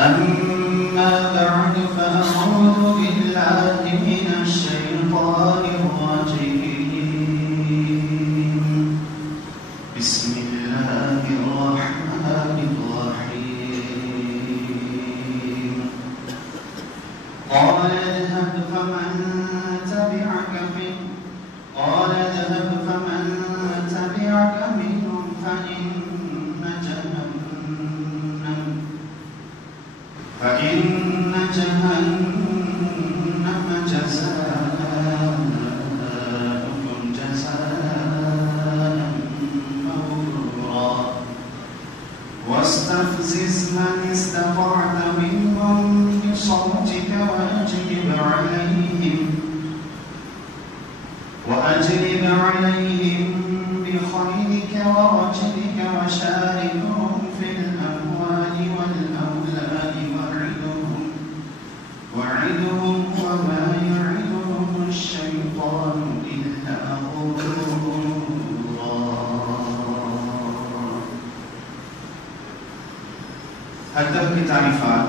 أما بعد فأعوذ بالله من الشيطان الرجيم بسم الله الرحمن الرحيم قال اذهب فمن تبعك منهم فإن جهنم جزاؤكم جزاء موفورا واستفزز من استطعت منهم بصوتك وأجلب عليهم بخيلك ورجلك وشاركهم في الأموال والأولاد وعدهم وما يعدهم الشيطان إلا غرورا. ادب کی تعریفات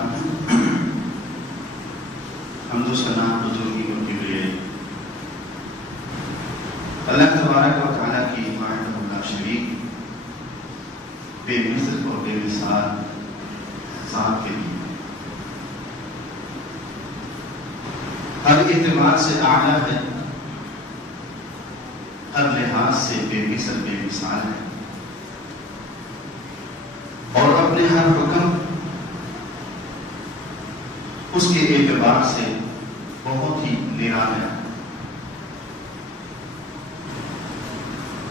حمد و ثنا بزرگیوں کے لیے اللہ تبارک و تعالیٰ کی واحد اللہ شریک بے مثل اور بے مثال ذات کے لیے ہر اعتبار سے اعلیٰ ہے، ہر لحاظ سے بے مثل بے مثال ہے، اور اپنے ہر حکم اس کے اعتبار سے بہت ہی نرالا ہے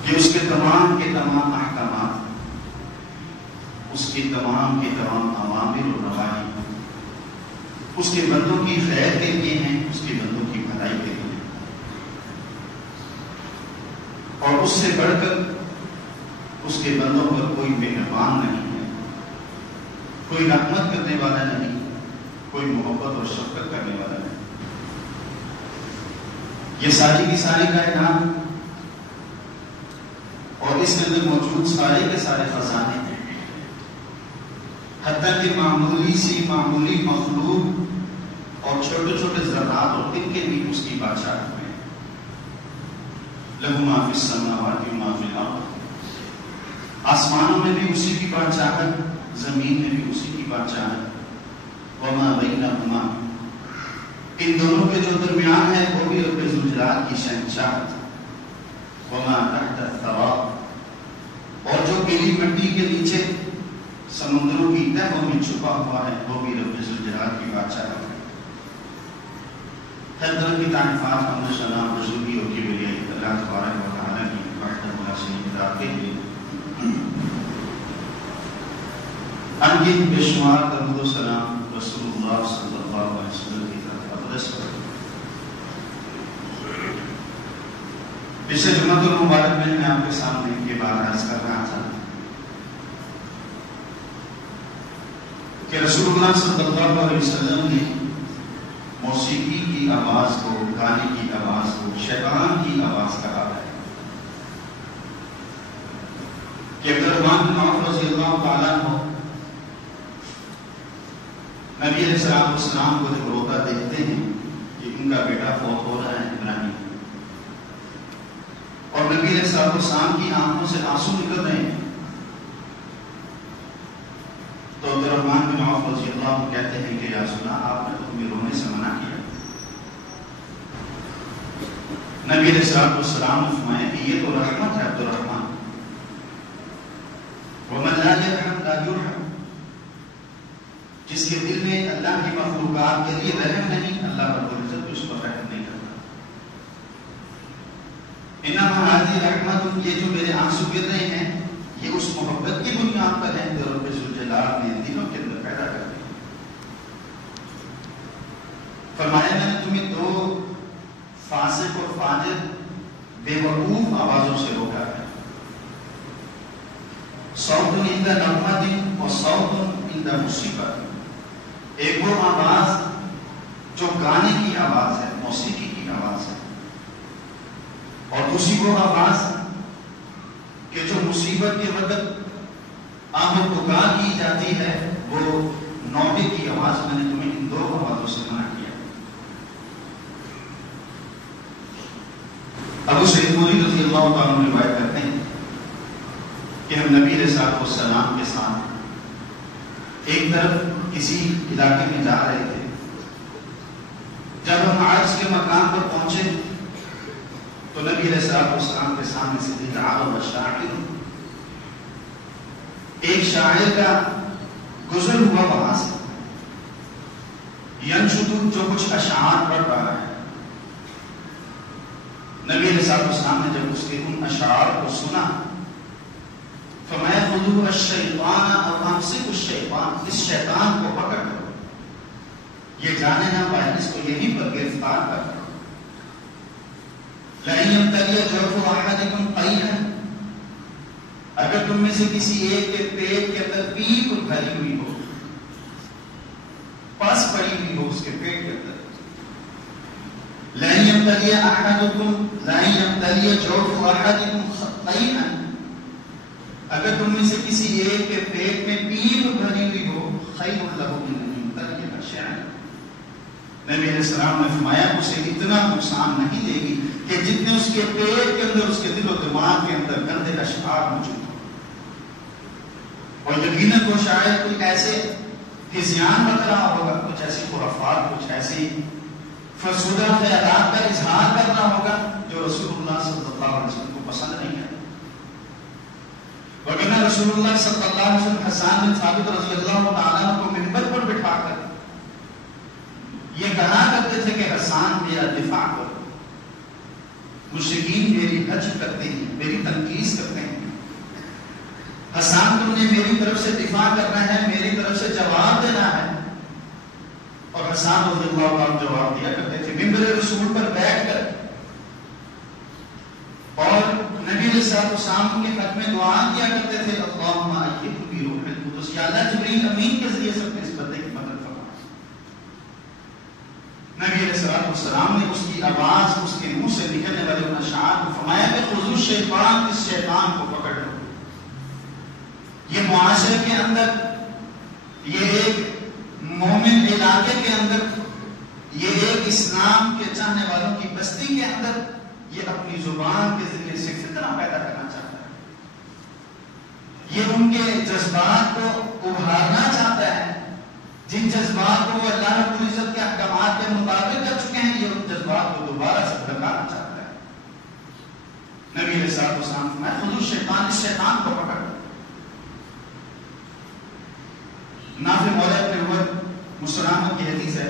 کہ اس کے تمام احکامات، اس کے تمام اوامر و نواہی اس کے بندوں کی خیر کے لیے ہیں، اس کے بندوں کی بھلائی کے لیے، اور اس سے بڑھ کر اس کے بندوں پر کوئی مہربان نہیں ہے، کوئی رحمت کرنے والا نہیں، کوئی محبت اور شفقت کرنے والا نہیں۔ یہ ساری کی ساری کائنات اور اس کے اندر موجود سارے کے سارے خزانے ہیں، حتیٰ کہ معمولی مخلوق اور چھوٹے چھوٹے ذرات اور ان کے بھی اس کی بادشاہت میں لہو ما فی السماوات و ما فی الارض، آسمانوں میں بھی اسی کی بادشاہت، زمین میں بھی اسی کی بادشاہت، وما بینہما، ان دونوں کے جو درمیان ہے وہ بھی رب ذوالجلال کی شہنشاہت، وما تحت الثری، اور جو پیلی مٹی کے نیچے سمندروں کی تہوں میں چھپا ہوا ہے وہ بھی رب ذوالجلال کی بادشاہت ہے۔ ہر طرح کی تعریفات ہم نے سنا بزرگیوں کی لیے اللہ تبارک و تعالیٰ کی وحدت اللہ شریف ذات کے لیے انگیت بے شمار درود و سلام رسول اللہ صلی اللہ علیہ وسلم کی طرف اقدس کریں۔ پچھلے جمعہ المبارک میں آپ کے سامنے یہ بات عرض کر رہا تھا کہ رسول اللہ صلی اللہ علیہ وسلم نے موسیقی کی آواز کو، گانے کی آواز کو شیطان کی آواز کہا ہے، کہ عبدالرحمن بن عوف رضی اللہ تعالیٰ عنہ نبی علیہ السلام کو جب روتا دیکھتے ہیں کہ ان کا بیٹا فوت ہو رہا ہے ابراہیم، اور نبی علیہ السلام کی آنکھوں سے آنسو نکل رہے ہیں، تو عبدالرحمن بن عوف رضی اللہ عنہ کہتے ہیں کہ یا رسول اللہ آپ نے تو ہمیں رونے سے منع کیا۔ نبی علیہ السلام نے فرمایا کہ یہ تو رحمت ہے عبدالرحمن، ومن لا يرحم لا يرحم، جس کے دل میں اللہ کی مخلوقات کے لیے رحم نہیں، اللہ رب العزت اس پر رحم نہیں کرتا۔ انما هذه رحمت، یہ جو میرے آنسو گر رہے ہیں یہ اس محبت کی بنیاد پر ہے جو رب ذوالجلال نے دلوں کے اندر پیدا کر دی۔ فرمایا میں نے تمہیں دو فاسق اور فاجر بے وقوف آوازوں سے روکا ہے، صوت عند نغمۃ و صوت عند مصیبت، ایک وہ آواز جو گانے کی آواز ہے، موسیقی کی آواز ہے، اور دوسری وہ آواز کہ جو مصیبت کے وقت آمد پکار کی جاتی ہے وہ نوحے کی آواز میں نے تمہیں ان دو آوازوں سے منع کیا۔ ابو سعید خدری رضی اللہ تعالیٰ عنہ روایت کرتے ہیں کہ ہم نبی علیہ الصلوۃ والسلام کے ساتھ ایک طرف کسی علاقے میں جا رہے تھے۔ جب ہم عرش کے مقام پر پہنچے تو نبی علیہ الصلوۃ والسلام کے سامنے سے دعا شاعر، ایک شاعر کا گزر ہوا وہاں سے ینشد، جو کچھ اشعار پڑھ رہا ہے۔ نبی علیہ الصلوۃ والسلام نے جب اس کے ان اشعار کو سنا، فرمایا خذوا الشیطان او امسکوا الشیطان، اس شیطان کو پکڑ لو، یہ جانے نہ پائے، اس کو یہیں پر گرفتار کر لو۔ لئن یبتلی جوف احدکم قیحا، اگر تم میں سے کسی ایک کے پیٹ کے اندر پیپ بھری ہوئی ہو، پس پڑی ہوئی ہو اس کے پیٹ کے اندر، لئن یبتلی احدکم لئن یبتلی جوف احدکم قیحا، اگر تم میں سے کسی ایک کے پیٹ میں پیپ بھری ہوئی ہو، خیر لہ من ان یبتلی شیئا، نبی علیہ السلام نے فرمایا اسے اتنا نقصان نہیں دے گی کہ جتنے اس کے پیٹ کے اندر، اس کے دل و دماغ کے اندر گندے اشعار موجود ہوں۔ اور یقیناً وہ شاید کوئی ایسے ہذیان بک رہا ہوگا، کچھ ایسی خرافات، کچھ ایسی فرسودہ خیالات کا اظہار کر رہا ہوگا جو رسول اللہ صلی اللہ علیہ وسلم کو پسند نہیں ہے۔ وگرنہ رسول اللہ صلی اللہ علیہ وسلم حسان بن ثابت رضی اللہ تعالیٰ کو منبر پر بٹھا کر یہ کہا کرتے تھے کہ حسان میرا دفاع کرو، مشرکین میری حج کرتے ہیں، میری تنقید کرتے ہیں، حسان تم نے میری طرف سے دفاع کرنا ہے، میری طرف سے جواب دینا ہے۔ اور حسان رضی اللہ عنہ جواب دیا کرتے تھے منبر رسول پر بیٹھ کر، اور نبی علیہ الصلوۃ والسلام کے حق میں دعا کیا کرتے تھے اللہم ایدہ بروح القدس، یا اللہ جبریل امین کے ذریعے سے اپنے اس بندے کی مدد فرما۔ نبی علیہ الصلوۃ والسلام نے اس کی آواز، اس کے منہ سے نکلنے والے ان اشعار کو فرمایا کہ خذوا الشیطان، اس شیطان کو پکڑ لو۔ یہ معاشرے کے اندر، یہ ایک مومن علاقے کے اندر، یہ ایک اسلام کے چاہنے والوں کی بستی کے اندر، یہ اپنی زبان کے ذریعے سے فتنہ پیدا کرنا چاہتا ہے، یہ ان کے جذبات کو ابھارنا چاہتا ہے، جن جذبات کو وہ اللہ رب العزت کے احکامات کے مطابق کر چکے ہیں، یہ ان جذبات کو دوبارہ سے بھڑکانا چاہتا ہے۔ نبی علیہ الصلوۃ والسلام فرمایا خذوا الشیطان، اس شیطان کو پکڑ۔ نافع مولوی ابن عمر مسلمان کی حدیث ہے،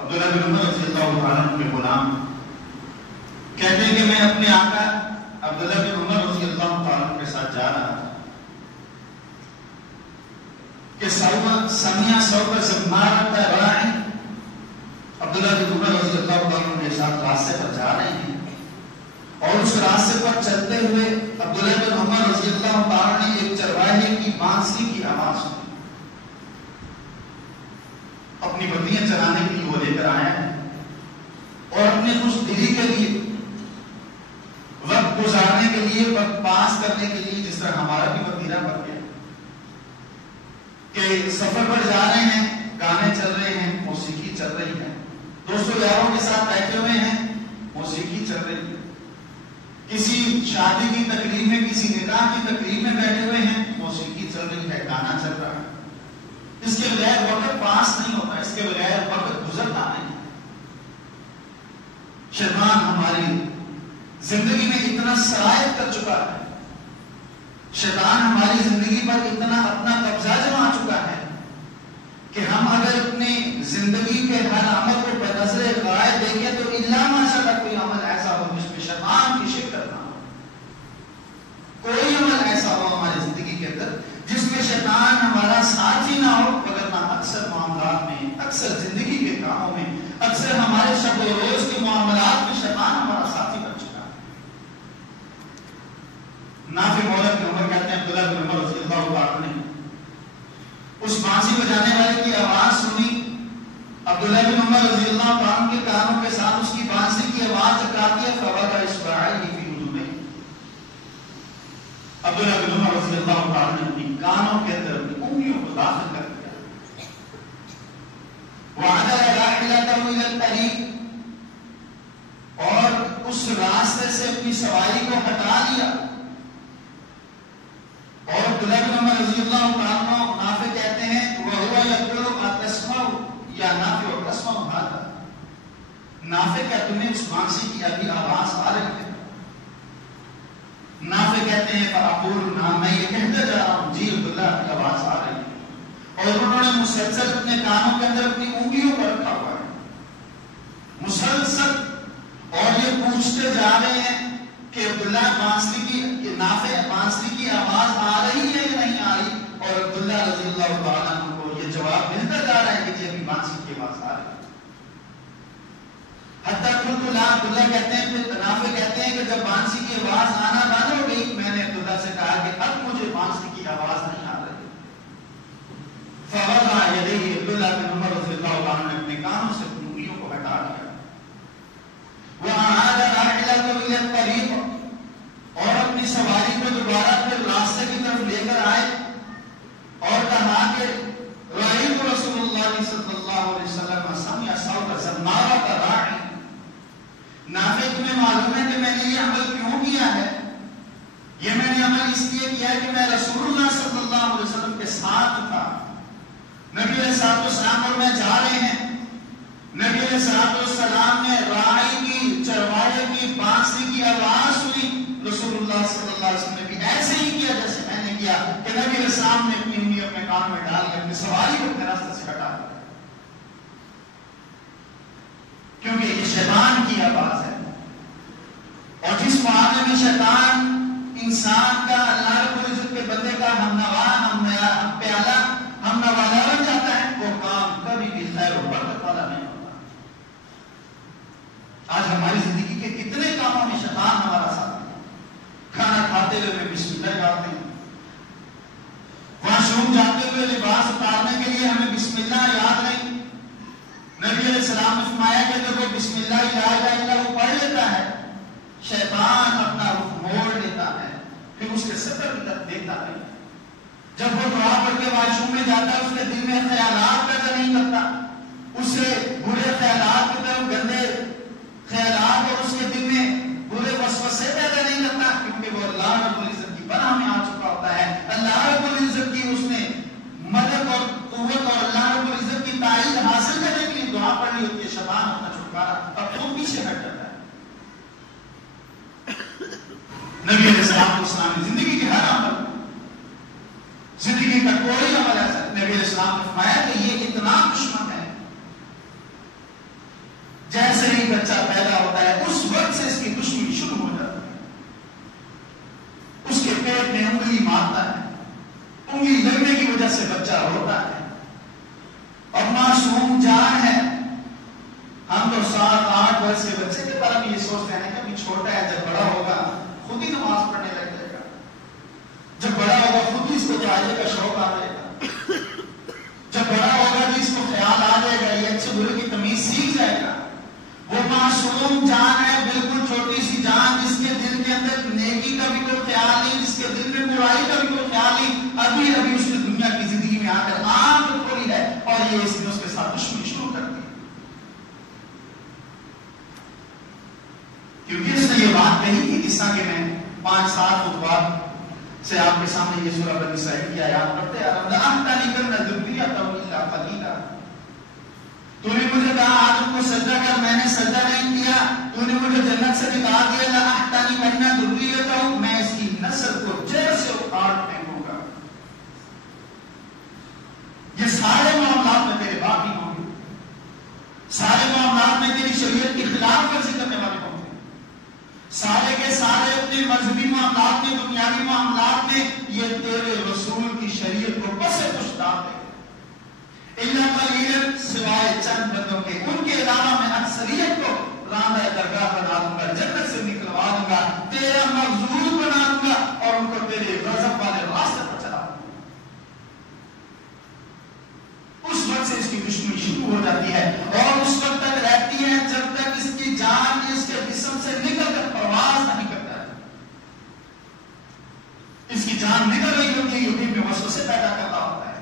عبداللہ بن عمر رضی اللہ تعالیٰ عنہ کے غلام کہتے ہیں کہ میں اپنے آقا عبداللہ بن عمر رضی اللہ تعالیٰ عنہ کے ساتھ جا رہا تھا کہ سمیا صوت زمارۃ راعٍ، عبداللہ بن عمر رضی اللہ تعالیٰ عنہ کے ساتھ راستے پر جا رہے ہیں، اور اس راستے پر چلتے ہوئے عبداللہ بن عمر رضی اللہ تعالیٰ نے ایک چرواہے کی بانسری کی آواز سنی۔ اپنی بکریاں چرانے کے لیے وہ لے کر آیا ہے، اور اپنے خوش دلی کے لیے، وقت گزارنے کے لیے، وقت پاس کرنے کے لیے، جس طرح ہمارا بھی وقتیرہ بن گیا کہ سفر پر جا رہے ہیں، گانے چل رہے ہیں، موسیقی چل رہی ہے، دوستوں یاروں کے ساتھ بیٹھے ہوئے ہیں، موسیقی چل رہی ہے، کسی شادی کی تقریب میں، کسی نکاح کی تقریب میں بیٹھے ہوئے ہیں، موسیقی چل رہی ہے، گانا چل رہا ہے، اس کے بغیر وقت پاس نہیں ہوتا، اس کے بغیر وقت گزرتا نہیں۔ شیطان ہماری زندگی میں اتنا سرایت کر چکا ہے، شیطان ہماری زندگی پر اتنا اپنا قبضہ جما چکا ہے کہ ہم اگر اپنی زندگی کے ہر عمل کو بنظر غائب دیکھیں تو الا ماشاءاللہ کوئی عمل ایسا ہو جس میں شیطان کی شرکت نہ ہو، کوئی عمل ایسا ہو ہماری زندگی کے اندر جس میں شیطان ہمارا ساتھی نہ ہو، وگرنہ اکثر معاملات میں، اکثر زندگی کے کاموں میں، اکثر ہمارے شب و روز کے معاملات میں شیطان ہمارا ساتھی بن چکا ہے۔ نافع مولوی ابن عمر کہتے ہیں عبداللہ بن عمر رضی اللہ تعالیٰ نے اس بانسی بجانے والے کی آواز سنی، عبداللہ بن عمر رضی اللہ تعالیٰ کے کانوں کے ساتھ اس کی بانسی کی آواز ٹکراتی ہے، فوضع اصبعیہ فی اذنیہ، عبداللہ بن عمر رضی اللہ تعالیٰ نے اپنی کانوں کے اندر اپنی انگلیوں کو تمہیں اس بانسی کی ابھی آواز آ رہی ہے؟ نافع کہتے ہیں فاقول نعم، میں یہ کہتا جا رہا ہوں جی عبداللہ کی آواز آ رہی ہے. اور انہوں نے مسلسل اپنے کانوں کے اندر اپنی انگلیوں پر رکھا ہوا ہے مسلسل، اور یہ پوچھتے جا رہے ہیں کہ عبداللہ بانسری کی نافع بانسری کی آواز آ رہی ہے یا نہیں آ رہی، اور عبداللہ رضی اللہ تعالیٰ عنہ کو یہ جواب ملتا جا رہا ہے کہ جی ابھی بانسری کی آواز آ رہی ہے. حتیٰ عبداللہ کہتے ہیں، پھر نافع کہتے ہیں کہ جب بانسی کی آواز آنا بند ہو گئی، میں نے عبداللہ سے کہا کہ اب مجھے بانسی کی آواز نہیں آ رہی. فوضع یدیہ، عبداللہ بن عمر رضی اللہ عنہ نے اپنے کانوں سے انگلیوں کو ہٹا دیا. وَأَعَادَ رَاحِلَتَهُ إِلَى الطَّرِيقِ، اور اپنی سواری کو دوبارہ پھر راستے کی طرف لے کر آئے اور کہا کہ رأیت رسول اللہ صلی اللہ علیہ وسلم سمع صوت زمارة راعٍ. نافع تمہیں معلوم ہے کہ میں نے یہ عمل کیوں کیا ہے؟ یہ میں نے عمل اس لیے کیا کہ میں رسول اللہ صلی اللہ علیہ وسلم کے ساتھ تھا. نبی علیہ الصلوۃ والسلام اور میں جا رہے ہیں. نبی علیہ الصلوۃ والسلام نے راعی کی، چرواہے کی بانسری کی آواز سنی. رسول اللہ صلی اللہ علیہ وسلم نے بھی ایسے ہی کیا جیسے میں نے کیا کہ نبی علیہ السلام نے اپنی انگلی اپنے کان میں ڈال کے اپنی سواری کو اپنے راستے سے ہٹا دیا، کیونکہ یہ شیطان کی آواز ہے. اور جس معاملے میں شیطان انسان کا اللہ رب العزت کے بندے کا ہم نوا، ہم پیالہ، ہم نوالا بن جاتا ہے، وہ کام کبھی بھی خیر و برکت والا نہیں ہوتا. آج ہماری زندگی کے کتنے کاموں میں شیطان ہمارا ساتھ ہے. کھانا کھاتے ہوئے میں بسم اللہ کہتے ہیں، واش روم جاتے ہوئے لباس اتارنے کے لیے ہمیں بسم اللہ یاد نہیں. نبی علیہ السلام نے فرمایا کہ جب وہ بسم اللہ لا الہ الا اللہ پڑھ لیتا ہے، شیطان اپنا رخ موڑ لیتا ہے، پھر اس کے صدر کی طرف دیکھتا نہیں. جب وہ دعا پڑھ کے واش روم میں جاتا ہے، اس کے دل میں خیالات پیدا نہیں کرتا، اسے برے خیالات کی طرف، گندے خیالات، اور اس کے دل میں برے وسوسے پیدا نہیں کرتا، کیونکہ وہ اللہ رب العزت کی پناہ میں آ چکا ہوتا ہے. اللہ رب العزت کی اس نے مدد اور قوت اور اللہ رب العزت کی تائید حاصل کرنے کے لیے دعا پڑھی ہوتی ہے. شیطان اپنا چھٹکارا اب خود پیچھے ہٹ جاتا ہے. نبی علیہ السلام کی زندگی کے ہر عمل، زندگی کا کوئی عمل ایسا، نبی علیہ السلام نے فرمایا کہ یہ اتنا دشمن ہے، جیسے ہی بچہ پیدا ہوتا ہے اس وقت سے اس کی دشمنی شروع ہو جاتی ہے. اس کے پیٹ میں انگلی مارتا ہے، انگلی لگنے کی وجہ سے بچہ روتا ہے، اور معصوم جان ہے. ہم تو 7-8 برس کے بچے کے بارے میں یہ سوچ رہے ہیں کہ ابھی چھوٹا ہے، جب بڑا ہوگا خود ہی نماز پڑھنے لگ جائے گا، جب بڑا ہوگا خود ہی اس کو چاہیے کا شوق آ جائے گا، جب بڑا ہوگا تو اس کو خیال آ جائے گا، یہ اچھے برے کی تمیز سیکھ جائے گا. وہ معصوم جان ہے، بالکل چھوٹی سی جان، جس کے دل کے اندر نیکی کا بھی کوئی خیال نہیں، جس کے دل میں برائی کا بھی کوئی خیال نہیں. ابھی ابھی اس نے دنیا کی زندگی میں آ کر آنکھ کھولی ہے، اور یہ اس نے اس کے ساتھ دشمنی شروع کر دی، کیونکہ اس نے یہ بات کہی تھی جس طرح کہ میں 5-7 خطبات سے آپ کے سامنے یہ سورہ بنی اسرائیل کی آیات پڑھتے آ رہا ہوں. تو نے مجھے کہا آدم کو سجدہ کر، میں نے سجدہ نہیں کیا. تو نے مجھے جنت سے نکال دیا، لأحتنکن ذریتہ، میں اس کی نسل کو جڑ سے اکھاڑ پھینکوں گا. یہ سارے معاملات میں تیرے باقی ہوں گے، سارے معاملات میں تیری شریعت کی خلاف ورزی کرنے والے ہوں گے، سارے کے سارے اپنے مذہبی معاملات میں، دنیاوی معاملات میں یہ تیرے رسول کی شریعت کو بس کچھ ڈال دیں گے. اللہ قلیل، سوائے چند بندوں کے، ان کے علاوہ میں اکثریت کو راندہ درگاہ بنا دوں گا، جنت سے نکلوا دوں گا، تیرا مغزور بنا دوں گا، اور ان کو تیرے غضب والے راستے پر چلا دوں گا. اس وقت سے اس کی دشمنی شروع ہو جاتی ہے، اور اس وقت تک رہتی ہے جب تک اس کی جان اس کے جسم سے نکل کر پرواز نہیں کرتا ہے. اس کی جان نکل رہی ہوتی ہے، یہ دل میں وسوسے پیدا کرتا ہوتا ہے.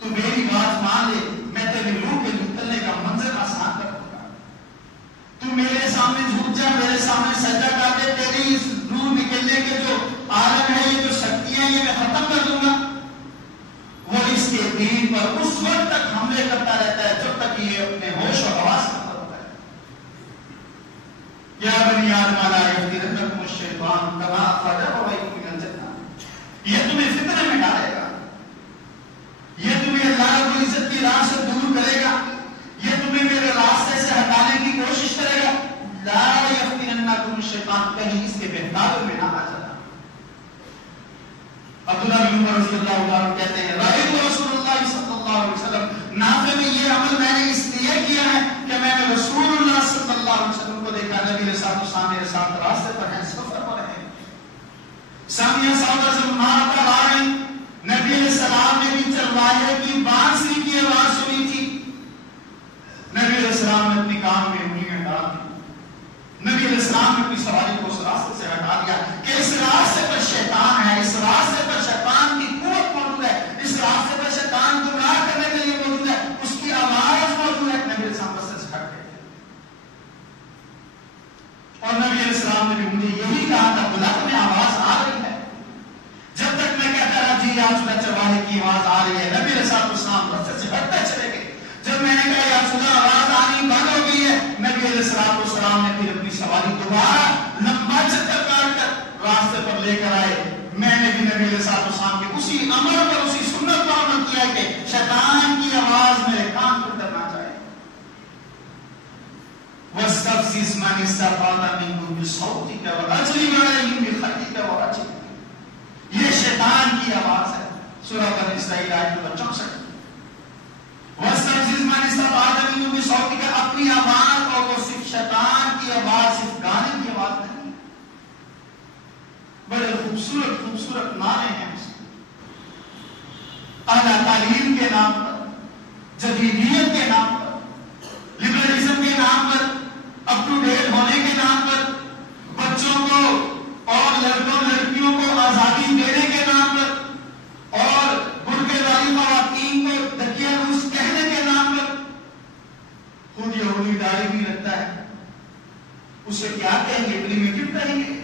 تو میری بات مان لے، میں تیرے روح کے نکلنے کا منظر آسان کر دوں گا. تو میرے سامنے جھک جا، میرے سامنے سجدہ کر دے، تیری اس روح نکلنے کے جو عالم ہے، یہ جو شکتیاں ہیں، یہ میں ختم کر دوں گا. وہ اس کے دین پر اس وقت تک حملے کرتا رہتا ہے جب تک یہ اپنے ہوش و حواس میں ہوتا ہے. لا یفتننکم الشیطان کما اخرج ابویکم من الجنہ. یہ تمہیں فتنے میں ڈالے گا، یہ تمہیں اللہ رب العزت کی راہ سے دور کرے گا، یہ تمہیں میرے راستے سے ہٹانے کی کوشش کرے گا. لا یفتننکم الشیطان، کہیں اس کے بہکاوے میں نہ آ جانا. عبداللہ بن عمر رضی اللہ عنہ کہتے ہیں رأیت رسول اللہ صلی اللہ علیہ وسلم، نافع میں یہ عمل میں نے اس لیے کیا ہے کہ میں نے رسول اللہ صلی اللہ علیہ وسلم کو دیکھا، نبی علیہ السلام میرے ساتھ راستے پر ہیں، سفر پر ہیں، سامیہ سعودہ سے مہارت پر آ رہے ہیں. نبی علیہ السلام نے بھی چرواہے کی بانسری کی آواز سنی تھی. نبی علیہ السلام نے اپنی کان میں انگلیاں ڈال دی. نبی علیہ السلام نے اپنی سواری کو اس راستے سے ہٹا دیا کہ اس راستے پر شیطان ہے، اس راستے پر شیطان کی قوت موجود ہے، اس راستے پر شیطان گمراہ کرنے کے لیے موجود ہے، اس کی آواز موجود ہے. نبی علیہ السلام راستے سے ہٹ گئے اور نبی علیہ السلام نے بھی مجھے یہی کہا تھا بلند میں آواز آ رہی ہے. جب تک میں کہتا رہا جی یا رسول اللہ چرواہے کی آواز آ رہی ہے، نبی علیہ السلام راستے سے ہٹتے چلے گئے. جب میں نے کہا یا رسول اللہ آواز آنی بند ہو گئی ہے، نبی علیہ السلام نے پھر اپنی سواری دوبارہ لمبا چکر کاٹ کر راستے پر لے کر آئے. میں نے بھی نبی علیہ السلام کے اسی امر پر، اسی سنت پر عمل کیا کہ شیطان کی آواز میرے کان پر نہ جائے. وَاسْتَفْزِزْ مَنِ اسْتَطَعْتَ مِنْهُمْ بِصَوْتِكَ وَأَجْلِبْ عَلَيْهِمْ بِخَيْلِكَ وَرَجِلِكَ. یہ شیطان کی آواز ہے. سورہ بنی اسرائیل آیت نمبر 64. وَاسْتَفْزِزْ مَنِ اسْتَطَعْتَ مِنْهُمْ بِصَوْتِكَ، اپنی آواز، اور وہ صرف شیطان کی آواز، صرف گانے کی آواز نہیں. بڑے خوبصورت خوبصورت نعرے ہیں اس میں. اعلیٰ تعلیم کے نام پر، جدیدیت کے نام پر، لبرلزم کے نام پر، اپ ٹو ڈیٹ ہونے کے نام پر، بچوں کو اور لڑکوں لڑکیوں کو آزادی دینے کے نام پر، اور برقعے والی خواتین کو دقیانوس کہنے کے نام پر. خود یہودی داڑھی بھی رکھتا ہے، اسے کیا کہیں گے؟ پریمیٹو کہیں گے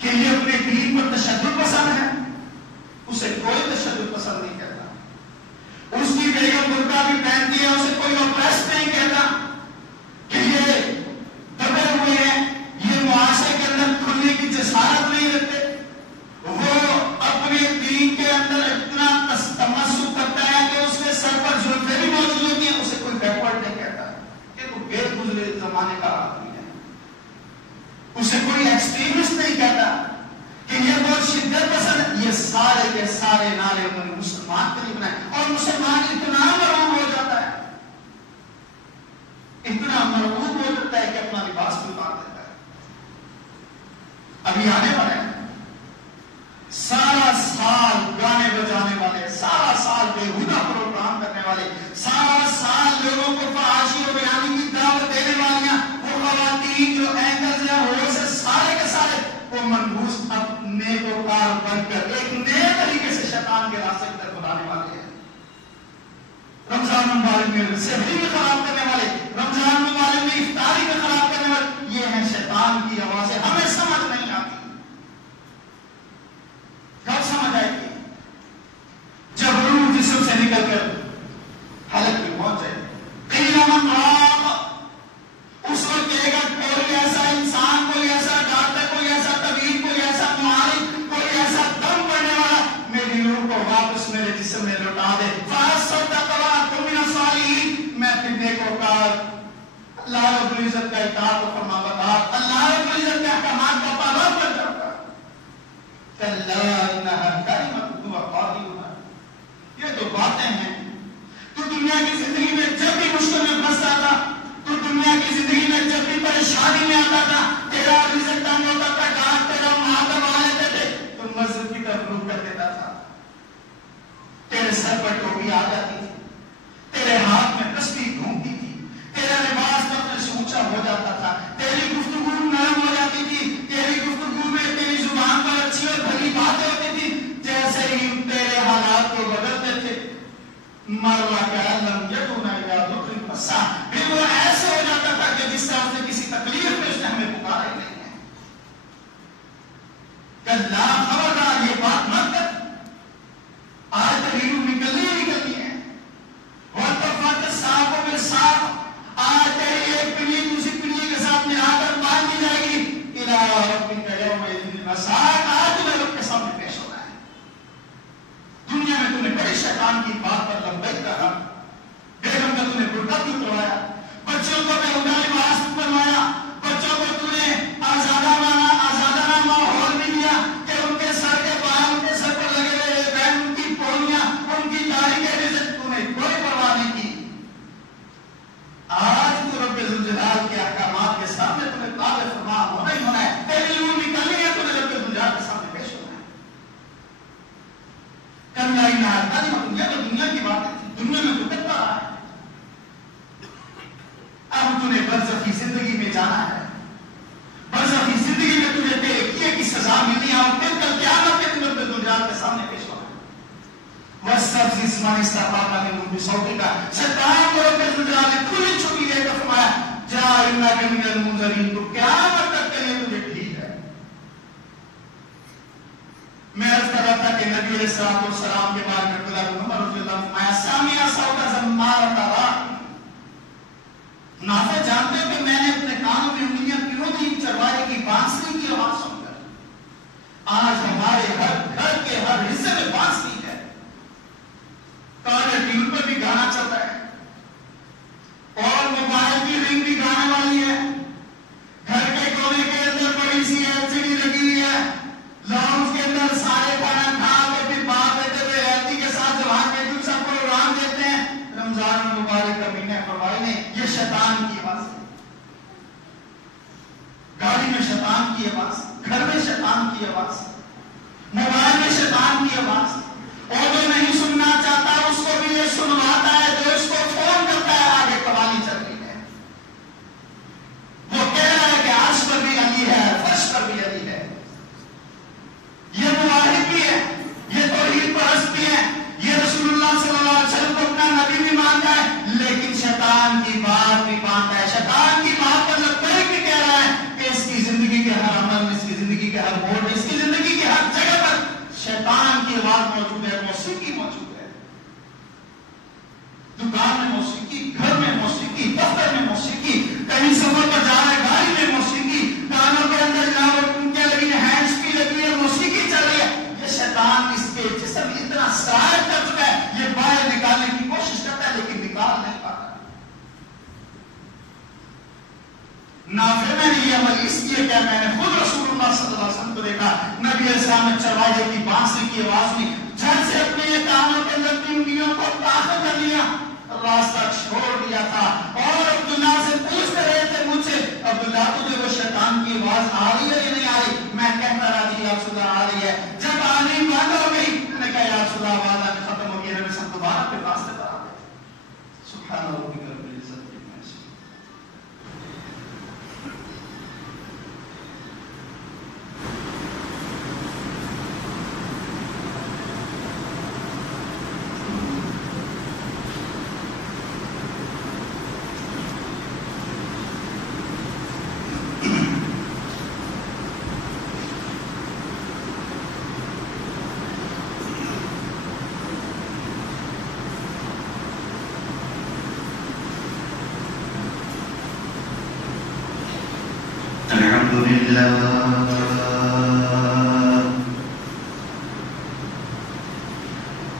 کہ یہ اپنے دین پر تشدد پسند ہے. اسے کوئی تشدد پسند نہیں کرتا. اس کی بیگم برقع بھی پہنتی ہے، اسے کوئی اوپریس نہیں کہتا کہ یہ دبے ہوئے ہیں، یہ معاشرے کے اندر کھلنے کی جسارت نہیں رکھتے. وہ اپنے دین کے اندر اتنا تمسک کرتا ہے کہ اس کے سر پر زلفیں بھی موجود ہوتی ہیں، اسے کوئی بیکورڈ نہیں کہتا کہ وہ غیر گزرے زمانے کا آدمی ہے. اسے کوئی ایکسٹریمسٹ نہیں کہتا کہ یہ بہت شدت پسند ہے. یہ سارے کے سارے نعرے انہوں نے مسلمان کے لیے بنائے، اور مسلمان اتنا مرعوب ہو جاتا ہے، اتنا مرعوب ہو جاتا ہے کہ اپنا لباس بھی اتار دیتا ہے. ابھی آنے والے ہیں سارا سال گانے بجانے والے، سارا سال بےہودہ پروگرام کرنے والے، سارا سال لوگوں کو فحاشی و بیانی کی دعوت دینے والیاں وہ خواتین جو اینکرز ہیں، وہ سے سارے کے سارے وہ منحوس اپنے کو کار بن کر ایک نئے طریقے سے شیطان کے راستے کی طرف بلانے والے ہیں. رمضان مبارک میں سحری میں خراب کرنے والے، رمضان مبارک میں افطاری میں خراب کرنے والے، یہ ہیں شیطان کی آوازیں. ہمیں سمجھ نہیں آتی. کب سمجھ آئے گی؟ جب روح جسم سے نکل کر حلق میں پہنچ جائے. قیامت اس وقت کہے گا کوئی ایسا انسان، کوئی ایسا ڈاکٹر، کوئی ایسا طبیب، کوئی ایسا معالج، کوئی ایسا دم پڑنے والا میری روح کو واپس میرے جسم میں لوٹا دے. میں اپنے نیکوکار اللہ رب العزت کا اطاعت و فرما بردار، اللہ رب العزت کے احکامات کا پابند بن جاؤں گا. یہ تو باتیں ہیں. تو دنیا کی زندگی میں جب بھی مشکل میں پھنستا تھا، تو دنیا کی زندگی میں جب بھی پریشانی میں آتا تھا، تیرا رزق تنگ ہوتا تھا، ڈانٹ تیرا ماتم آ لیتے تھے، تو مسجد کی طرف رخ کر دیتا تھا. تیرے سر پر ٹوپی آ جاتی تھی، تیرے ہاتھ میں تسبیح گھومتی تھی، تیرا لباس اپنے سے اونچا ہو جاتا تھا، تیری گفتگو نرم ہو جاتی تھی، تیری گفتگو میں تیری زبان پر اچھی اور بھلی باتیں ہوتی تھی. جیسے ہی تیرے حالات کو بدلتے تھے، مروا کلم یدونا یا دکھ پسا، پھر وہ ایسے ہو جاتا تھا کہ جس طرح سے کسی تکلیف میں اس نے ہمیں پکارا ہی نہیں ہے. کلا خبردار یہ بات مت کر، آج تحریر نکلنی ہی نکلنی ہے. وَالْتَفَّتِ السَّاقُ بِالسَّاقِ، آج تیری ایک پنی دوسری پنی کے ساتھ ملا کر باندھ دی جائے گی. شیطان کی بات پر لبیک کہا؟ بیگم کا تم نے برقع کیوں کروایا؟ بچوں کو بیہودہ لباس بنوایا؟ بچوں کو تم نے آزادانہ ماحول بھی دیا کہ ان کے سر کے بال ان کے سر پر لگے ہوئے بہن ان کی پونیاں ان کی داڑھی کے رزق تمہیں کوئی پرواہ نہیں کی. آج تو رب ذوالجلال کے احکامات کے سامنے تمہیں تابع فرما ہونا ہی ہونا ہے. تیری روح نکلنی ہے، تمہیں رب ذوالجلال کے سامنے پیش ہونا ہے. کرنا ہی نہ دنیا کی باتیں تھی، دنیا میں تو کرتا رہا ہے. اب تمہیں برزخی زندگی میں جانا ہے. برزخی زندگی میں تجھے تیرے کیے کی سزا ملنی ہے اور پھر کل قیامت کے دن رب ذوالجلال کے سامنے پیش ہونا ہے. وَالسَّبْزِ اسْمَنِ اسْتَقَامَ مِنْهُ بِصَوْتِكَ شیطان کو رب ذوالجلال نے کھلی چھٹی دے کر فرمایا جا اِنَّكَ مِنَ الْمُنذَرِينَ، تو قیامت تک کے لیے تجھے ٹھیک ہے. میں عرض کر رہا تھا کہ نبی علیہ السلام کے بعد عبداللہ بن عمر رضی اللہ عنہ فرمایا سَمِعَ صَوْتَ زَمَّارَةَ رَاعٍ. نافع جانتے ہو کہ میں نے اپنے کانوں میں انگلیاں کیوں دی چرواہے کی بانسری کی آواز سن کر. آج ہمارے ہر گھر کے ہر حصے میں بانسری ہے. ٹی وی پر بھی گانا چل رہا ہے اور موبائل کی رنگ بھی گانے والی ہے. گھر کے کونے کے اندر بڑی سی LCD لگی ہوئی ہے. لاؤنج کے اندر سارے کھانا کھا کے پھر باہر بیٹھے ہوئے ہیلدی کے ساتھ جوان کے جو سب پروگرام دیکھتے ہیں. رمضان مبارک کا مہینہ فرمائی نے یہ شیطان کی آواز ہے. گاڑی میں شیطان کی آواز، گھر میں شیطان کی آواز، موبائل میں شیطان کی آواز. اور جو نہیں سننا چاہتا اس کو بھی یہ سنواتا ہے، جو اس کو فون کرتا ہے آگے قوالی چل رہی ہے. وہ کہہ رہا ہے کہ عرش پر بھی علی ہے، فرش پر بھی علی ہے. یہ موحد بھی ہے، یہ توحید پرست بھی ہے، یہ رسول اللہ صلی اللہ علیہ وسلم کو اپنا نبی بھی مانتا ہے، لیکن شیطان کی بات بھی مانتا ہے. شیطان کی بات پر لبیک بھی کہہ رہا ہے کہ اس کی زندگی کے ہر عمل میں، اس کی زندگی کے ہر موڑ میں، اس کی زندگی کے ہر جگہ پر شیطان کی آواز موجود ہے، موسیقی موجود ہے. دکان میں موسیقی، گھر میں موسیقی، دفتر میں موسیقی، کہیں سفر پر جا رہے گاڑی میں موسیقی، کانوں کے اندر کیا لگی ہے، ہینڈز کی لگی ہے، موسیقی چل رہی ہے. یہ شیطان اس کے جسم اتنا سرایت کر چکا ہے، یہ باہر نکالنے کی کوشش کرتا ہے لیکن نکال نہیں پاتا. نافع میں نے یہ عمل اس لیے کیا، میں نے خود رسول اللہ صلی اللہ علیہ وسلم کو دیکھا، نبی علیہ السلام نے چرواہے کی بانسری کی آواز میں جھٹ سے اپنے یہ کانوں کے اندر کی انگلیوں کو داخل کر لیا، راستہ چھوڑ دیا تھا. اور عبداللہ سے پوچھتے رہے تھے مجھ سے عبداللہ تجھے وہ شیطان کی آواز آ رہی ہے یا نہیں آ رہی؟ میں کہتا رہا جی یا رسول اللہ آ رہی ہے. جب آنے بند ہو گئی میں نے کہا یا رسول اللہ آواز آنے ختم ہو گئی. نبی صاحب دوبارہ پھر راستے پر آ گئے. سبحان اللہ رب العزت.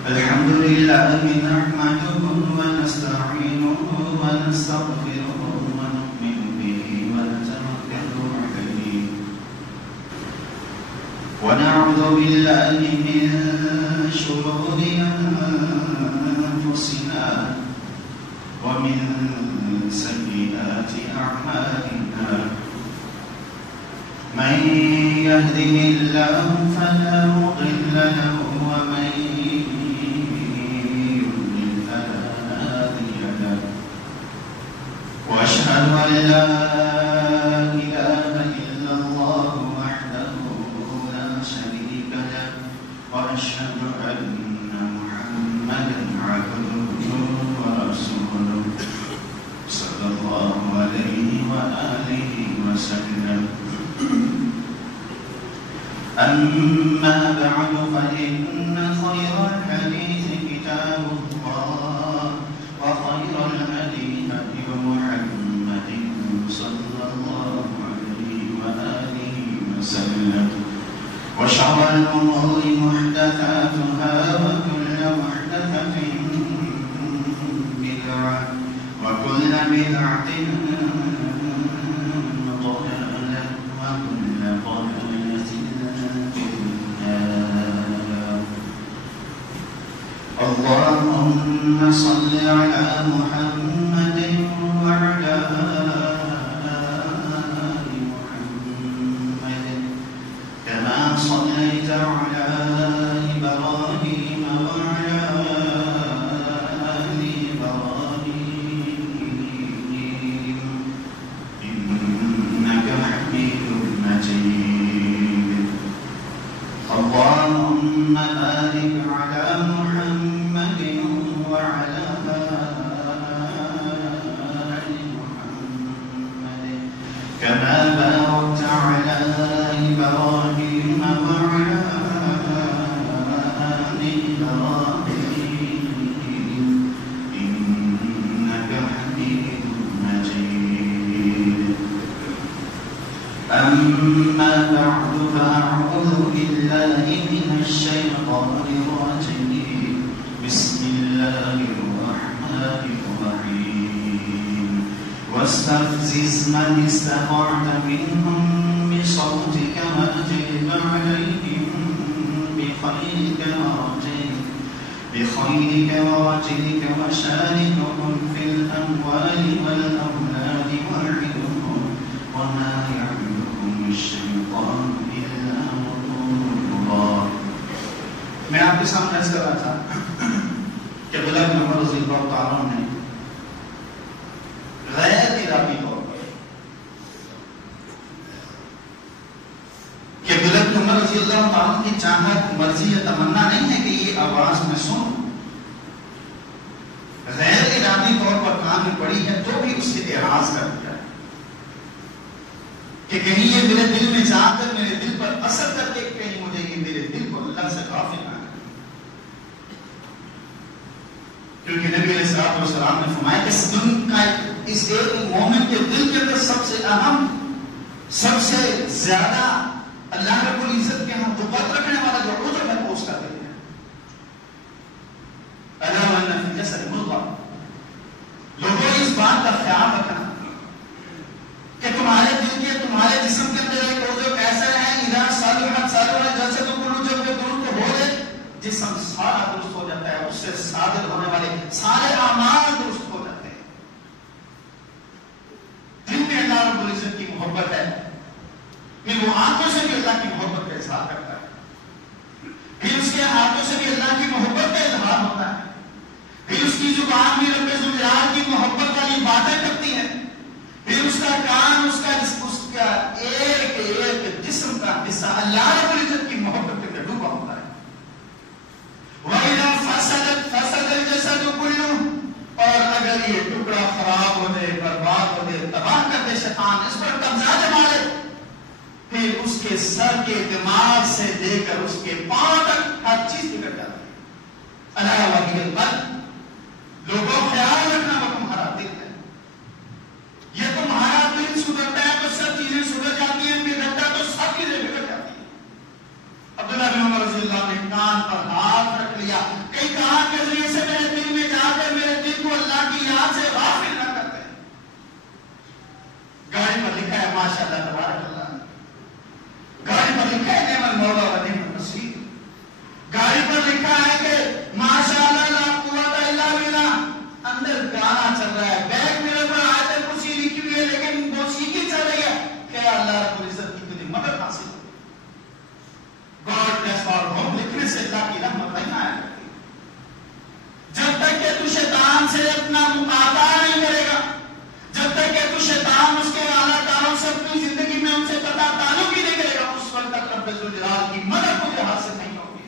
الحمد لله نحمده ونستعينه ونستغفره ونؤمن به ونتوكل عليه ونعوذ بالله من شرور أنفسنا ومن سيئات أعمالنا من يهده الله فلا مضل له ومن يضلل فلا هادي له واشهد ان لا اله الا الله وحده لا شريك له واشهد ان محمدا عبده ورسوله صلى الله عليه واله وسلم. أما بعد فإن خير الحديث كتاب الله وخير الهدي هدي محمد صلى الله عليه وآله وسلم وشر الأمور محدثاتها وكل محدثة بدعة ضلالة وكل ضلالة في النار. اللهم صل على محمد وعلى آل محمد كما صليت على إبراهيم وعلى آل إبراهيم إنك حميد مجيد. اللهم بارك على محمد وعلى آل محمد كما باركت على إبراهيم وعلى آل إبراهيم إنك حميد مجيد. أما بعد فأعوذ بالله من الشيطان الرجيم. بسم الله الرحمن الرحيم. واستفزز من استطعت منهم بصوتك واجلب عليهم بخيلك ورجلك وشاركهم في الأموال والأولاد وعدهم وما يعدهم الشيطان إلا غرورا. میں آپ کے سامنے عرض کر رہا تھا کہ عبداللہ بن عمر رضی اللہ تعالیٰ نے غیر ارادی طور پر کہ عبداللہ بن عمر رضی اللہ تعالیٰ کی چاہت مرضی یا تمنا نہیں ہے کہ یہ آواز میں سنوں، غیر ارادی طور پر کان میں پڑی ہے تو بھی اس سے اعراض کر دیا کہ کہیں یہ میرے دل میں جا کر میرے دل پر اثر کر کے کہیں مجھے یہ میرے دل کو اللہ سے غافل نہ کرے. کیونکہ نبی علیہ الصلوۃ والسلام نے فرمایا کہ اس ایک مومن کے دل کے اندر سب سے اہم، سب سے زیادہ اللہ رب العزت کے ہاں قوت رکھنے والا جو عذر ہے وہ اس کا دل ہے. الا وان فی الجسد مضغہ. لوگوں اس بات کا خیال رکھنا کہ تمہارے دل کے، تمہارے جسم کے اندر ایک عضو ایسا ہے اذا صلحت صلح الجسد كله، جب وہ درست ہو جائے جسم سارا درست ہو جاتا ہے، اس سے صادر ہونے والے سارے اعمال درست ہو جاتے ہیں. دل میں اللہ رب العزت کی محبت ہے، پھر وہ آنکھوں سے بھی اللہ کی محبت کا اظہار کرتا ہے، پھر اس کے ہاتھوں سے بھی اللہ کی محبت کا اظہار ہوتا ہے، پھر اس کی زبان بھی رب ذوالجلال کی محبت والی باتیں کرتی ہے، پھر اس کا کان، اس کا ایک ایک جسم کا حصہ اللہ رب العزت کی محبت کے اندر ڈوبا ہوتا ہے. وَإِذَا فَسَدَ الْجَسَدُ كُلُّهُ، اور اگر یہ ٹکڑا خراب ہو جائے، برباد ہو جائے، تباہ کر دے شیطان، اس پر قبضہ جما لے، پھر اس کے سر کے دماغ سے لے کر اس کے پاؤں تک ہر چیز بگڑ جاتی ہے. الا وَهِيَ الْقَلْبُ. لوگوں خیال رکھنا وہ تمہارا دل ہے. یہ تمہارا دل سدھرتا ہے تو سب چیزیں سدھر جاتی ہیں، بگڑتا ہے تو سب چیزیں بگڑ جاتی ہیں. عبداللہ بن عمر رضی اللہ نے کان پر ہاتھ رکھ لیا، کئی کان کے ذریعے سے میرے دل میں جا کر میرے دل کو اللہ کی یاد سے غافل نہ کرتے. گاڑی پر لکھا ہے ماشاءاللہ تبارک اللہ، گاڑی پر لکھا ہے نعم المولا و نعم النصیر، گاڑی پر لکھا ہے کہ ماشاءاللہ لا قوت الا باللہ، اندر گانا چل رہا ہے، بیک میرے پر آیت کرسی لکھی ہوئی ہے لیکن موسیقی چل رہی ہے کہ اللہ رب العزت کی تجھے مدد حاصل ہو. گاڈ بلیس آور ہوم لکھنے سے اللہ کی رحمت نہیں آیا کرتی. جب تک کہ تو شیطان سے اپنا مقابلہ نہیں کرے گا، جب تک کہ تو شیطان اس کے اعلیٰ کاروں سے اپنی زندگی میں ان سے قطع تعلق ہی نہیں کرے گا، اس وقت تک رب ذوالجلال کی مدد مجھے حاصل نہیں ہوگی.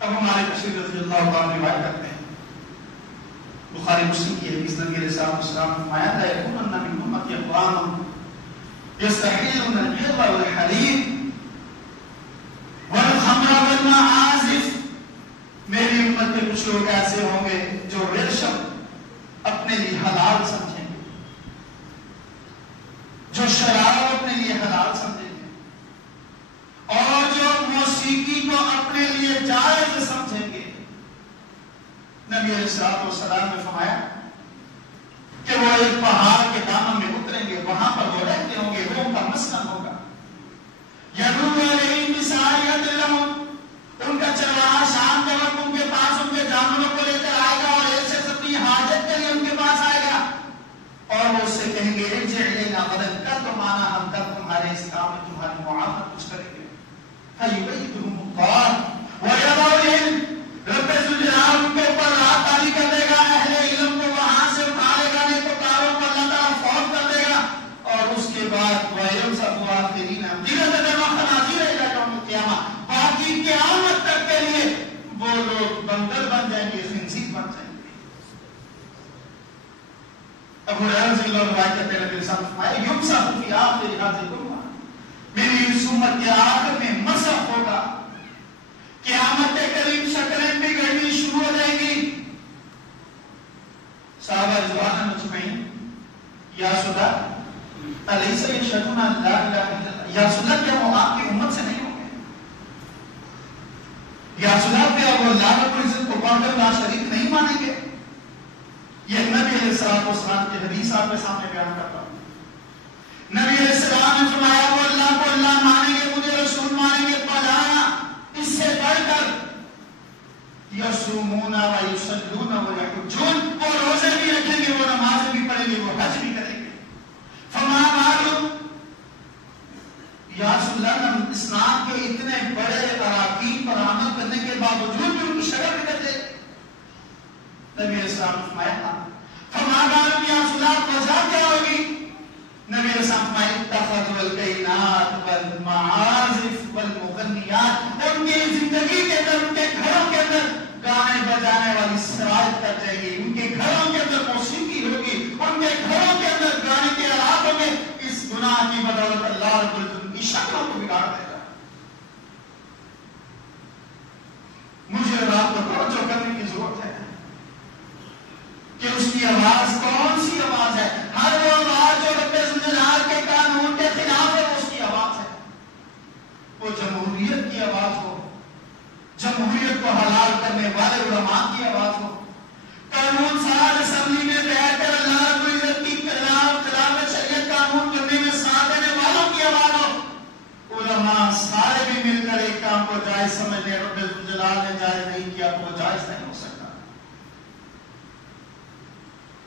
اب ہمارے بشیر رضی اللہ تعالیٰ روایت کرتے ہیں، بخاری مسلم کی حدیث، نبی علیہ الصلوۃ والسلام فرمایا تھا یکونن من امتی اقوام یستحلون الحر والحریر والخمر والمعازف. میری امت کے کچھ لوگ ایسے ہوں گے جو ریشم اپنے لیے حلال سمجھیں گے، جو شراب اپنے لیے حلال سمجھیں گے، اور جو موسیقی کو اپنے لیے جائز سمجھیں گے. نبی نبی علیہ السلام نے فرمایا کہ وہ ایک پہاڑ کے دامن میں اتریں گے، وہاں پر وہ رہتے ہوں گے، وہ ان کا مسکن ہوگا۔ ان کا چرواہا شام کے وقت ان کے پاس ان کے جانوروں کو لے کر آئے گا اور ایسے اپنی حاجت کے لیے ان کے پاس آئے گا، اور وہ اس سے کہیں گے ارجع الینا غدا، کل تو مانا ہم کل تمہارے اس کام میں تمہاری معاونت کچھ کریں گے۔ فیبیتهم اللہ ویضع العلم، رب ذوالجلال ان کے اوپر رات تاری کر دے گا، اہل علم کو وہاں سے اٹھا لے گا، نیکوکاروں کو اللہ تعالیٰ فوت کر دے گا، اور اس کے بعد وَيَمْسَحُ آخِرِينَ دِلَةَ وَخَنَازِيرَ إِلَىٰ يَوْمِ الْقِيَامَةِ، باقی قیامت تک کے لیے وہ لوگ بندر بن جائیں گے، خنزیر بن جائیں گے۔ ابو ہریرہ رضی اللہ عنہ روایت کرتے ہیں نبی صلی اللہ علیہ وسلم فرمایا یمسح فی آخر هذه الامة، میری اس امت کے آخر میں مسح ہوگا، قیامت قریب شکلیں بگڑنی شروع ہو جائیں گی۔ صحابہ رضوان مجمعین یا رسول اللہ الیس یشهدون ان لا الہ الا اللہ، یا رسول اللہ کیا وہ آپ کی امت سے نہیں ہوں گے؟ یا رسول اللہ کیا وہ اللہ رب العزت کو وحدہ لا شریک نہیں مانیں گے؟ یہ نبی علیہ السلام کی حدیث آپ کے سامنے بیان کرتا ہوں۔ نبی علیہ السلام نے فرمایا وہ اللہ کو اللہ مانیں گے، مجھے رسول مانیں گے، بجانا اس سے بڑھ کر یصومون ویصلون ویحجون، وہ روزے بھی رکھیں گے، وہ نماز بھی پڑھیں گے، وہ حج بھی کریں گے۔ فما معلوم یا رسول اللہ اسلام کے اتنے بڑے اراکین پر عمل کرنے کے باوجود بھی ان کی شکل بگڑ جائے گی؟ نبی علیہ السلام نے فرمایا فما معلوم یا رسول اللہ وجہ کیا ہوگی؟ نبی علیہ السلام فرمایا اتخذوا الکینات والمعازف والمغنیات، ان کی زندگی کے اندر ان کے گھروں کے اندر گانے بجانے والی سرایت کر جائے گی، ان کے گھروں کے اندر موسیقی ہوگی، ان کے گھروں کے اندر گانے کے آلات ہوں گے۔ اس گناہ کی بدولت اللہ رب العزت ان کی شکلوں کو بگاڑ دے گا۔ مجھے اور آپ کو توجہ کرنے کی ضرورت ہے کہ اس کی آواز کون سی آواز ہے؟ ہر وہ آواز جو رب ذوالجلال کے قانون کے خلاف ہے، اس کی آواز ہے۔ وہ جمہوریت کی آواز ہو، جمہوریت کو حلال کرنے والے علماء کی آواز ہو، قانون ساز اسمبلی میں بیٹھ کر اللہ رب العزت کی خلاف شریعت قانون کرنے میں ساتھ دینے والوں کی آواز ہو، علماء سارے بھی مل کر ایک کام کو جائز سمجھنے، رب ذوالجلال نے جائز نہیں کیا تو وہ جائز نہیں ہو سکتا۔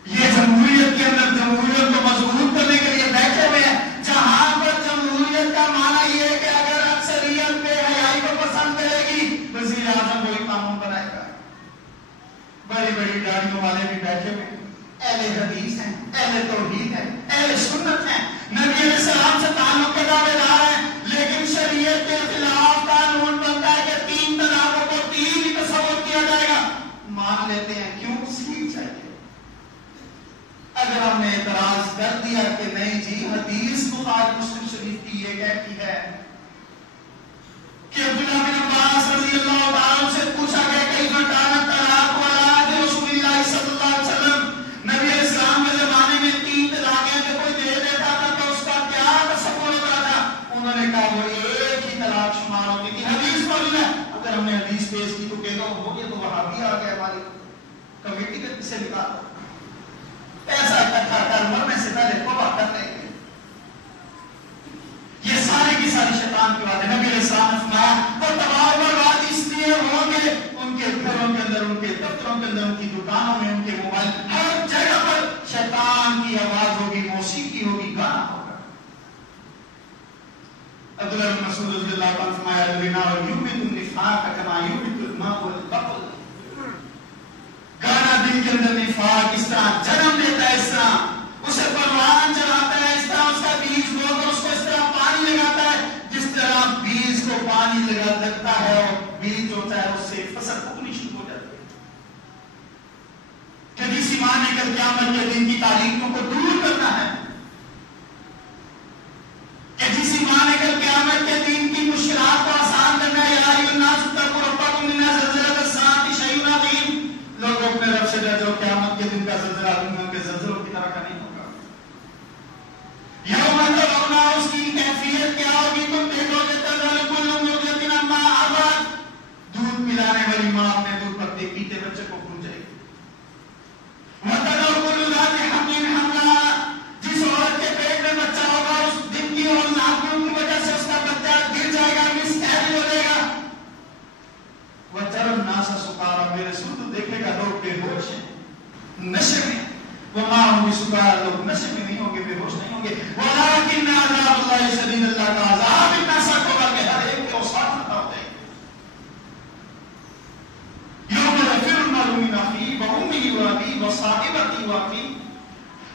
یہ جمہوریت کے اندر جمہوریت کو مضبوط کرنے کے لیے بیٹھے ہوئے ہیں، جہاں پر جمہوریت کا معنی یہ ہے کہ اگر اکثریت بے حیائی کو پسند کرے گی، وزیر اعظم وہی قانون بنائے گا۔ بڑی بڑی گاڑیوں والے بھی بیٹھے ہوئے ہیں، اہل حدیث ہیں، اہل توحید ہیں، اہل سنت ہیں، نبی علیہ السلام سے تعلق کے دعوے دار ہیں، لیکن شریعت کے خلاف قانون بنتا ہے کہ 3 طلاقوں کو 3 ہی تصور کیا جائے گا، مان لیتے ہیں۔ کیوں؟ سیکھ چاہیے۔ اگر ہم نے اعتراض کر دیا کہ نہیں جی حدیث بخاری مسلم شریف کی یہ کہتی ہے کہ عبداللہ بن عباس رضی اللہ تعالیٰ سے پوچھا گیا کیف کانت طلاق علی عہد رسول اللہ صلی اللہ علیہ وسلم، نبی علیہ السلام کے زمانے میں 3 طلاقیں کہ کوئی دے دیتا تھا تو اس کا کیا تصور ہوتا تھا؟ انہوں نے کہا وہ ایک ہی طلاق شمار ہوتی تھی۔ حدیث موجود ہے، اگر ہم نے حدیث پیش کی تو کہہ دو ہو گیا تو وہابی آ گیا، ہماری کمیٹی کے سے نکال پیسہ اکٹھا کر مرنے سے پہلے توبہ کر لیں گے۔ یہ ساری کی ساری شیطان کی بات ہے۔ نبی علیہ السلام نے فرمایا وہ تباہ و برباد اس لیے ہوں گے، ان کے گھروں کے اندر، ان کے دفتروں کے اندر، ان کی دکانوں میں، ان کے موبائل، ہر جگہ پر شیطان کی آواز ہوگی، موسیقی ہوگی، گانا ہوگا۔ عبداللہ بن مسعود رضی اللہ عنہ فرمایا الغناء یوبد النفاق کما یوبد الماء البقل، گانا دل کے اندر نفاق اس طرح جنم لیتا ہے، اس طرح اسے پروان چلاتا ہے، اس طرح اس کا بیج بو کر اس کو اس طرح پانی لگاتا ہے جس طرح بیج کو پانی لگتا ہے اور بیج ہوتا ہے اس سے فصل اگنی شروع ہو جاتی ہے۔ کہ کسی ماں نے کل قیامت کے دن کی تاریخوں کو دور کرنا ہے، کہ کسی ماں نے کل قیامت کے دن کی مشکلات کو آسان کرنا ہے۔ یا ایھا الناس اتقوا ربکم ان زلزلۃ الساعۃ شیء عظیم، لوگ اپنے رب سے ڈرو، قیامت کے دن کا زلزلہ دنیا کے زلزلوں کی طرح کا نہیں ہوگا۔ یوم ترونہ، اس کی کیفیت کیا ہوگی؟ تم دیکھو گے تذہل کل مرضعۃ عما ارضعت، دودھ پلانے والی ماں اپنے دودھ پتے پیتے بچے کو بھول جائے گی۔ کے رسول تو دیکھے گا لوگ بے ہوش ہیں، نشے میں، وہ ماں ہوں گی سکار، لوگ نشے میں نہیں ہوں گے، بے ہوش نہیں ہوں گے، ولیکن عذاب اللہ شدید، اللہ کا عذاب اتنا سخت ہوگا کہ ہر ایک کے اوساط ختم ہو جائیں گے۔ یوم یفر المرء من اخیہ وامہ وابیہ وصاحبتہ واخیہ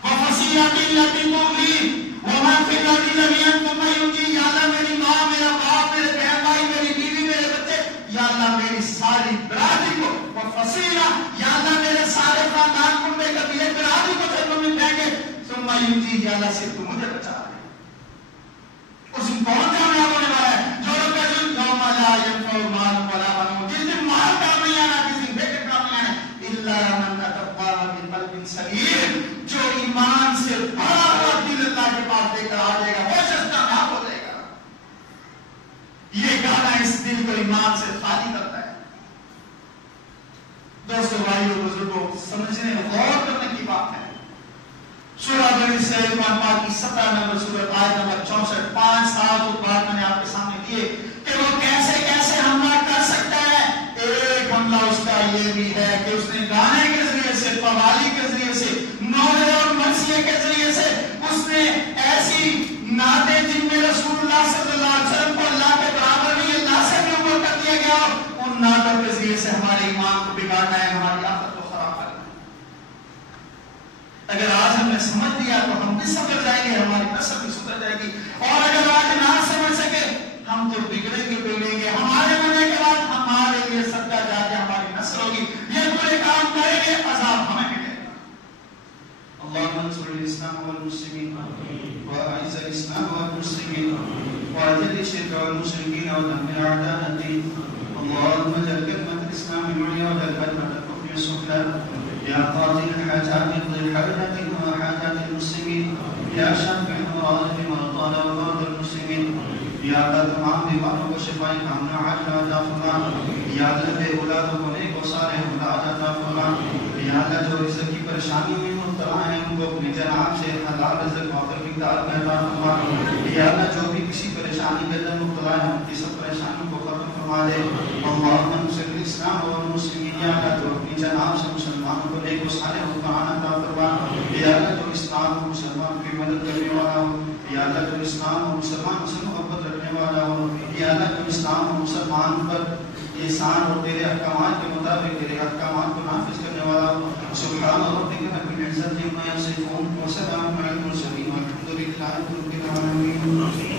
وفصیلتہ التی تؤویہ ومن فی الارض جميعا ثم ینجیہ۔ یا اللہ میری ماں، میرا باپ، میرے بہن بھائی، میری بیوی، میرے بچے، یا اللہ میری ساری برادری کو، وفصیلہ، یا اللہ میرے سارے خاندان کو، میرے قبیلے برادری کو جنت میں دیں گے، ثم ینجیہ، یا اللہ صرف تو مجھے بچا لے۔ اس دن کون کامیاب ہونے والا ہے؟ جو لوگ کہتے ہیں یوم لا ینفع مال ولا بنون، جس دن مال کام نہیں آنا، جس دن بیٹے کام نہیں آنا، الا من اتى الله بقلب سلیم، جو ایمان سے بھرا ہوا دل اللہ کے پاس لے کر آ جائے گا، وہ شخص کامیاب ہو جائے گا۔ یہ گانا اس دل کو ایمان سے خالی کرتا ہے۔ دوستو، بھائیو، بزرگوں، سمجھنے غور کرنے کی بات ہے۔ سورہ بنی اسرائیل کی 17 نمبر سورت آیت نمبر 64، 5 سال تو بعد میں نے آپ کے سامنے دیے کہ وہ کیسے کیسے حملہ کر سکتا ہے۔ ایک حملہ اس کا یہ بھی ہے کہ اس نے گانے کے ذریعے سے، قوالی کے ذریعے سے، نوحے اور مرثیے کے ذریعے سے اس نے ایسی نعتیں جن میں رسول اللہ صلی اللہ علیہ وسلم کو اللہ کے برابر نہیں، اللہ سے بھی اوپر کر دیا گیا، ان نعتوں کے ذریعے سے ہمارے ایمان کو بگاڑنا ہے، ہماری آخرت کو خراب کرنا ہے۔ اگر آج ہم نے سمجھ لیا تو ہم بھی سمجھ جائیں گے، ہماری نسل بھی سدھر جائے گی، اور اگر آج نہ سمجھ سکے ہم تو بگڑیں گے، ہمارے مرنے کے بعد ہمارے لیے صدقہ جا کے ہماری نسل ہوگی، یہ برے کام کریں گے، عذاب ہمیں ملے گا۔ اللهم انصر الاسلام والمسلمين واعز الاسلام والمسلمين واذل الشرك والمشركين ودمر اعداء الدين، اللهم اجعل كلمة الاسلام العليا واجعل كلمة الكفر السفلى، يا قاضي الحاجات اقضي حاجاتنا وحاجات المسلمين، يا شافع المراد بمرضانا ومرضى المسلمين، یا اللہ تمام بیماروں کو شفا کاملہ عاجلہ عطا فرما، یا اللہ بے اولادوں کو نیک و صالح اولاد عطا فرما، یا اللہ جو رزق کی پریشانی میں مبتلا ہیں ان کو اپنی جناب سے حلال رزق وافر مقدار میں عطا فرما، یا اللہ جو بھی کسی پریشانی کے اندر مبتلا ہیں ان کی سب پریشانیوں کو ختم فرما دے۔ اللہم انصر الاسلام والمسلمین، یا اللہ جو اپنی جناب سے مسلمانوں کو نیک و صالح حکمران عطا فرما، یا اللہ جو اسلام و مسلمان کی مدد کرنے والا ہو، یا اللہ جو اسلام و مسلمان سے محبت رکھنے والا ہو، یا اللہ جو اسلام و مسلمان پر احسان اور تیرے احکامات کے مطابق تیرے احکامات کو نافذ کرنے والا ہو۔ سبحان ربک رب العزت عما یصفون وسلام علی المرسلین والحمد للہ رب العالمین۔